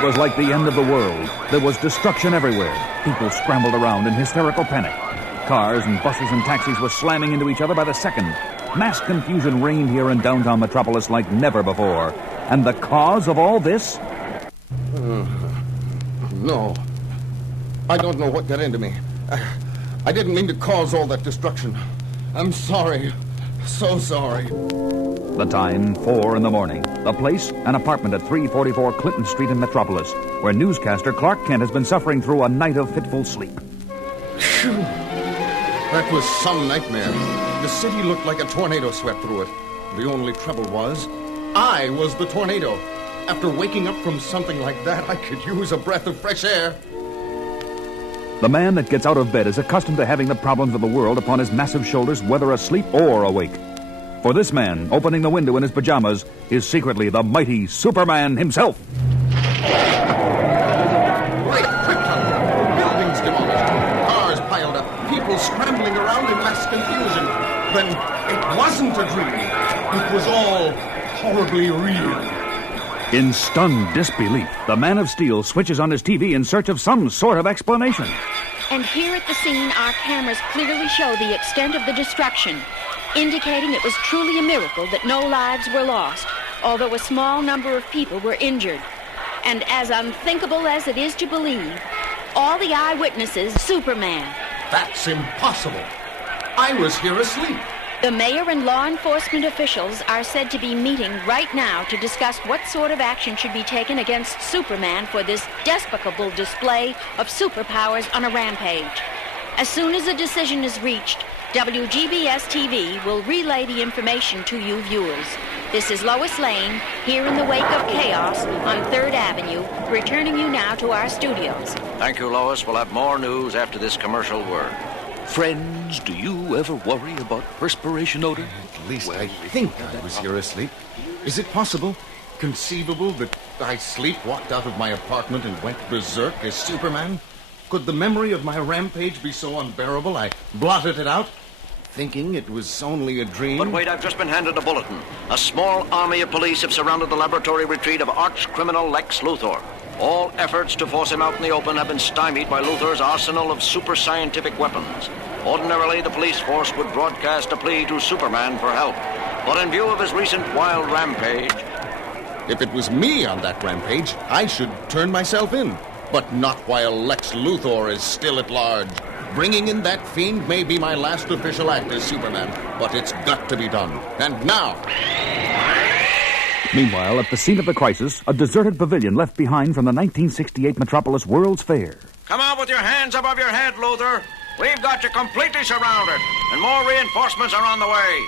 It was like the end of the world. There was destruction everywhere. People scrambled around in hysterical panic. Cars and buses and taxis were slamming into each other by the second. Mass confusion reigned here in downtown Metropolis like never before. And the cause of all this? No. I don't know what got into me. I didn't mean to cause all that destruction. I'm sorry. So sorry. The time, 4 in the morning. The place, an apartment at 344 Clinton Street in Metropolis, where newscaster Clark Kent has been suffering through a night of fitful sleep. Phew. That was some nightmare. The city looked like a tornado swept through it. The only trouble was, I was the tornado. After waking up from something like that, I could use a breath of fresh air. The man that gets out of bed is accustomed to having the problems of the world upon his massive shoulders, whether asleep or awake. For this man, opening the window in his pajamas, is secretly the mighty Superman himself. Great krypton! Buildings demolished, cars piled up, people scrambling around in mass confusion. Then it wasn't a dream. It was all horribly real. In stunned disbelief, the Man of Steel switches on his TV in search of some sort of explanation. And here at the scene, our cameras clearly show the extent of the destruction, indicating it was truly a miracle that no lives were lost, although a small number of people were injured. And as unthinkable as it is to believe, all the eyewitnesses, Superman. That's impossible. I was here asleep. The mayor and law enforcement officials are said to be meeting right now to discuss what sort of action should be taken against Superman for this despicable display of superpowers on a rampage. As soon as a decision is reached, WGBS TV will relay the information to you viewers. This is Lois Lane, here in the wake of chaos on 3rd Avenue, returning you now to our studios. Thank you, Lois. We'll have more news after this commercial word. Friends, do you ever worry about perspiration odor? At least I think I was here asleep. Is it possible, conceivable, that I sleepwalked out of my apartment and went berserk as Superman? Could the memory of my rampage be so unbearable I blotted it out, thinking it was only a dream? But wait, I've just been handed a bulletin. A small army of police have surrounded the laboratory retreat of arch-criminal Lex Luthor. All efforts to force him out in the open have been stymied by Luthor's arsenal of super-scientific weapons. Ordinarily, the police force would broadcast a plea to Superman for help. But in view of his recent wild rampage... If it was me on that rampage, I should turn myself in. But not while Lex Luthor is still at large. Bringing in that fiend may be my last official act as Superman, but it's got to be done. And now... Meanwhile, at the scene of the crisis, a deserted pavilion left behind from the 1968 Metropolis World's Fair. Come out with your hands above your head, Luthor. We've got you completely surrounded, and more reinforcements are on the way.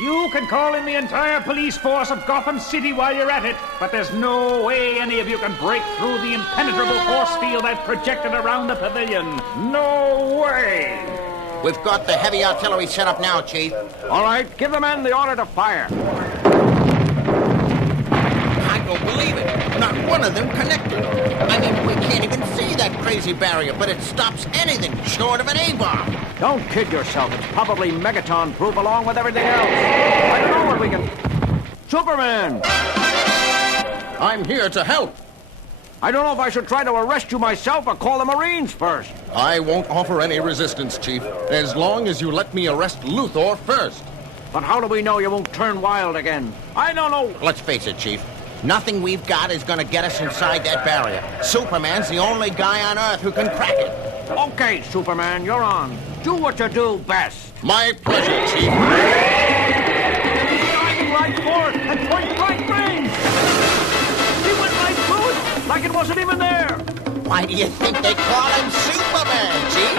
You can call in the entire police force of Gotham City while you're at it, but there's no way any of you can break through the impenetrable force field I've projected around the pavilion. No way! We've got the heavy artillery set up now, Chief. All right, give the men the order to fire. I don't believe it. Not one of them connected. I mean, we can't even see that crazy barrier, but it stops anything short of an A-bomb. Don't kid yourself. It's probably Megaton-proof along with everything else. I don't know what we can... Superman! I'm here to help. I don't know if I should try to arrest you myself or call the Marines first. I won't offer any resistance, Chief, as long as you let me arrest Luthor first. But how do we know you won't turn wild again? I don't know. Let's face it, Chief. Nothing we've got is going to get us inside that barrier. Superman's the only guy on Earth who can crack it. Okay, Superman, you're on. Do what you do best. My pleasure, Chief. Diving right for it and point blank range. He went right through it, like it wasn't even there. Why do you think they call him Superman, Chief?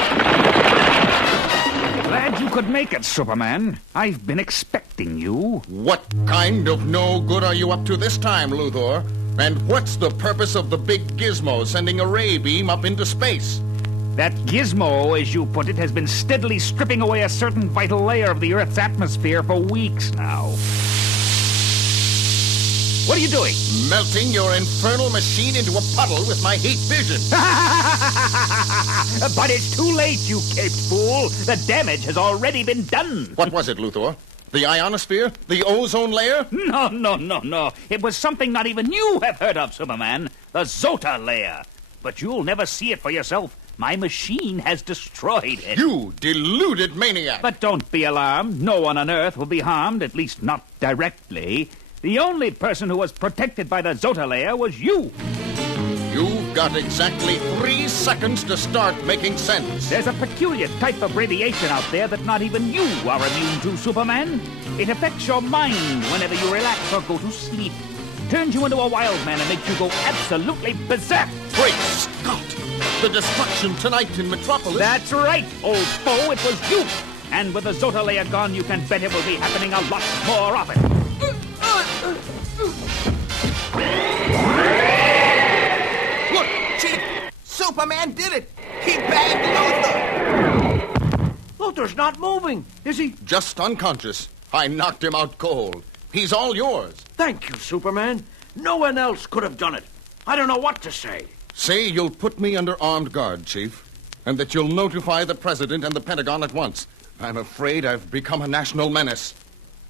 Glad you could make it, Superman. I've been expecting you. What kind of no good are you up to this time, Luthor? And what's the purpose of the big gizmo sending a ray beam up into space? That gizmo, as you put it, has been steadily stripping away a certain vital layer of the Earth's atmosphere for weeks now. What are you doing? Melting your infernal machine into a puddle with my heat vision. But it's too late, you caped fool. The damage has already been done. What was it, Luthor? The ionosphere? The ozone layer? No. It was something not even you have heard of, Superman. The Zota layer. But you'll never see it for yourself. My machine has destroyed it. You deluded maniac! But don't be alarmed. No one on Earth will be harmed, at least not directly. The only person who was protected by the Zota layer was you. You've got exactly 3 seconds to start making sense. There's a peculiar type of radiation out there that not even you are immune to, Superman. It affects your mind whenever you relax or go to sleep. Turns you into a wild man and makes you go absolutely berserk. Great Scott! The destruction tonight in Metropolis. That's right, old foe, it was you. And with the Zota layer gone, you can bet it will be happening a lot more often. Look, Chief! Superman did it! He bagged Luthor! Luthor's not moving, is he? Just unconscious. I knocked him out cold. He's all yours. Thank you, Superman. No one else could have done it. I don't know what to say. Say you'll put me under armed guard, Chief, and that you'll notify the President and the Pentagon at once. I'm afraid I've become a national menace.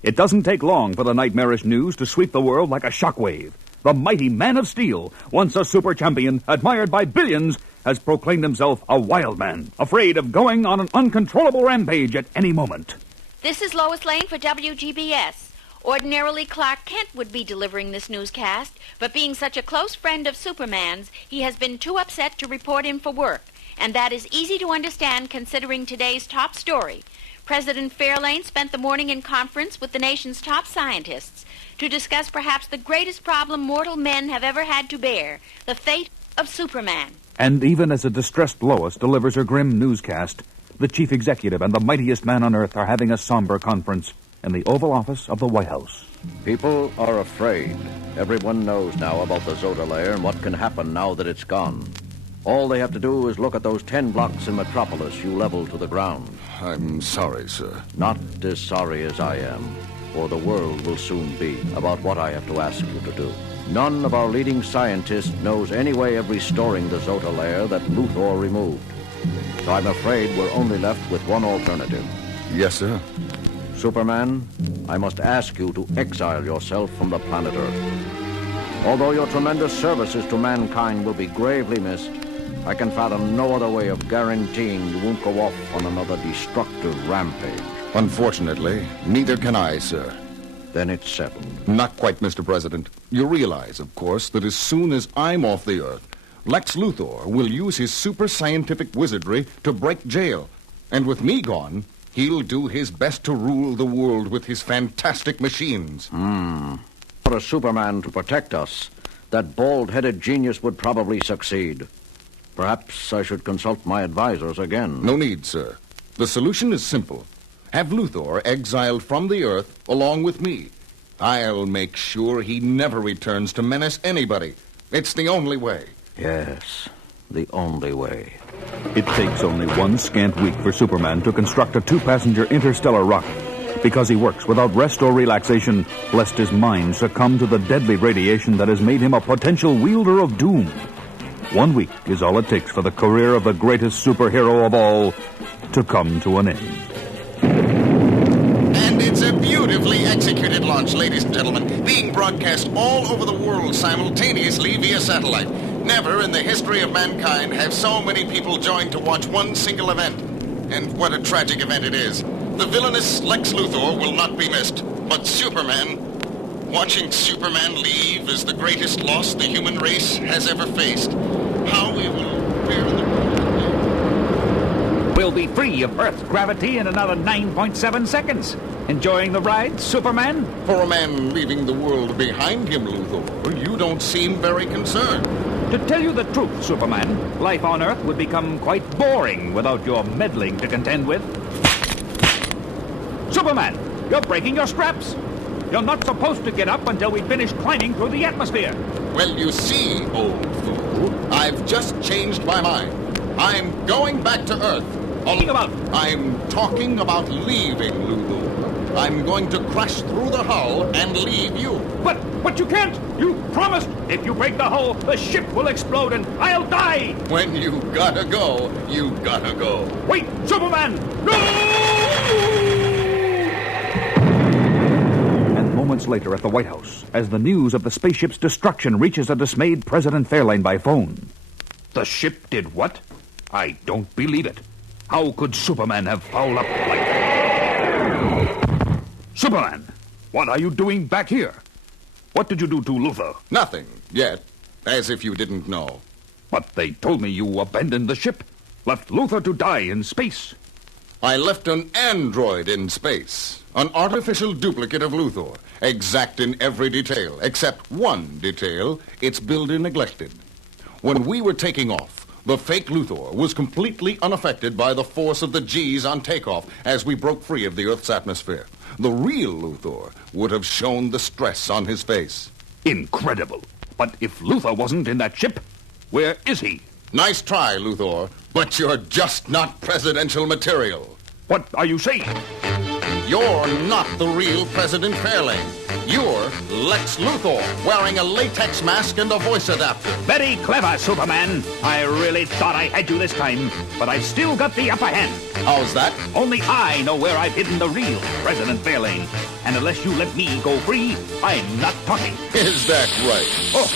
It doesn't take long for the nightmarish news to sweep the world like a shockwave. The mighty Man of Steel, once a super champion, admired by billions, has proclaimed himself a wild man, afraid of going on an uncontrollable rampage at any moment. This is Lois Lane for WGBS. Ordinarily, Clark Kent would be delivering this newscast, but being such a close friend of Superman's, he has been too upset to report in for work. And that is easy to understand considering today's top story. President Fairlane spent the morning in conference with the nation's top scientists to discuss perhaps the greatest problem mortal men have ever had to bear, the fate of Superman. And even as a distressed Lois delivers her grim newscast, the chief executive and the mightiest man on Earth are having a somber conference in the Oval Office of the White House. People are afraid. Everyone knows now about the Zota layer and what can happen now that it's gone. All they have to do is look at those 10 blocks in Metropolis you leveled to the ground. I'm sorry, sir. Not as sorry as I am, for the world will soon be about what I have to ask you to do. None of our leading scientists knows any way of restoring the Zota layer that Luthor removed. So I'm afraid we're only left with one alternative. Yes, sir. Superman, I must ask you to exile yourself from the planet Earth. Although your tremendous services to mankind will be gravely missed, I can fathom no other way of guaranteeing you won't go off on another destructive rampage. Unfortunately, neither can I, sir. Then it's settled. Not quite, Mr. President. You realize, of course, that as soon as I'm off the Earth, Lex Luthor will use his super scientific wizardry to break jail. And with me gone, he'll do his best to rule the world with his fantastic machines. For a Superman to protect us, that bald-headed genius would probably succeed. Perhaps I should consult my advisors again. No need, sir. The solution is simple. Have Luthor exiled from the Earth along with me. I'll make sure he never returns to menace anybody. It's the only way. Yes, the only way. It takes only one scant week for Superman to construct a 2-passenger interstellar rocket, because he works without rest or relaxation, lest his mind succumb to the deadly radiation that has made him a potential wielder of doom. 1 week is all it takes for the career of the greatest superhero of all to come to an end. And it's a beautifully executed launch, ladies and gentlemen, being broadcast all over the world simultaneously via satellite. Never in the history of mankind have so many people joined to watch one single event. And what a tragic event it is. The villainous Lex Luthor will not be missed, but Superman... Watching Superman leave is the greatest loss the human race has ever faced. How we will bear the... We'll be free of Earth's gravity in another 9.7 seconds. Enjoying the ride, Superman? For a man leaving the world behind him, Luthor, you don't seem very concerned. To tell you the truth, Superman, life on Earth would become quite boring without your meddling to contend with. Superman, you're breaking your straps. You're not supposed to get up until we finish climbing through the atmosphere. Well, you see, old fool, I've just changed my mind. I'm going back to Earth. Think about... I'm talking about leaving, Luthor. I'm going to crash through the hull and leave you. But you can't. You promised. If you break the hull, the ship will explode and I'll die. When you gotta go, you gotta go. Wait, Superman! No! moments later at the White House as the news of the spaceship's destruction reaches a dismayed President Fairlane by phone. The ship did what? I don't believe it. How could Superman have fouled up like that? Superman, what are you doing back here? What did you do to Luthor? Nothing, yet. As if you didn't know. But they told me you abandoned the ship, left Luthor to die in space. I left an android in space. An artificial duplicate of Luthor. Exact in every detail, except one detail, its builder neglected. When we were taking off, the fake Luthor was completely unaffected by the force of the G's on takeoff as we broke free of the Earth's atmosphere. The real Luthor would have shown the stress on his face. Incredible. But if Luthor wasn't in that ship, where is he? Nice try, Luthor, but you're just not presidential material. What are you saying? You're not the real President Fairlane. You're Lex Luthor, wearing a latex mask and a voice adapter. Very clever, Superman. I really thought I had you this time, but I've still got the upper hand. How's that? Only I know where I've hidden the real President Fairlane. And unless you let me go free, I'm not talking. Is that right? Oh,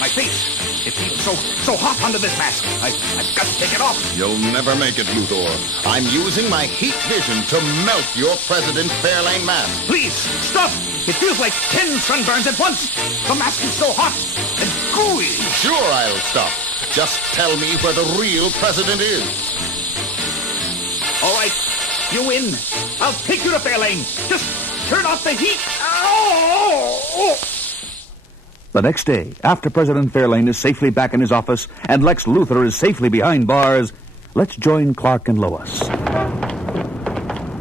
my face. It feels so hot under this mask. I've got to take it off. You'll never make it, Luthor. I'm using my heat vision to melt your President Fairlane mask. Please, stop. It feels like 10 sunburns at once. The mask is so hot and gooey. Sure, I'll stop. Just tell me where the real president is. All right, you win. I'll take you to Fairlane. Just turn off the heat. Oh! The next day, after President Fairlane is safely back in his office and Lex Luthor is safely behind bars, let's join Clark and Lois.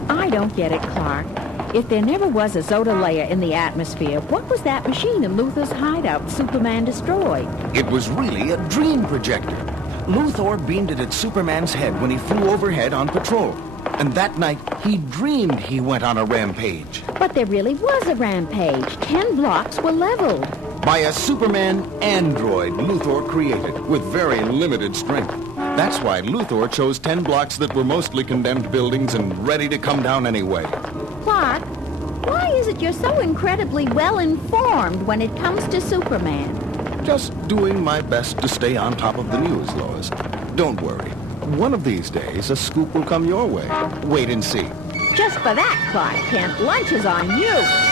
I don't get it, Clark. If there never was a Zodalea in the atmosphere, what was that machine in Luthor's hideout Superman destroyed? It was really a dream projector. Luthor beamed it at Superman's head when he flew overhead on patrol. And that night, he dreamed he went on a rampage. But there really was a rampage. 10 blocks were leveled. By a Superman android Luthor created with very limited strength. That's why Luthor chose 10 blocks that were mostly condemned buildings and ready to come down anyway. Clark, why is it you're so incredibly well-informed when it comes to Superman? Just doing my best to stay on top of the news, Lois. Don't worry. One of these days, a scoop will come your way. Wait and see. Just for that, Clark Kent, lunch is on you.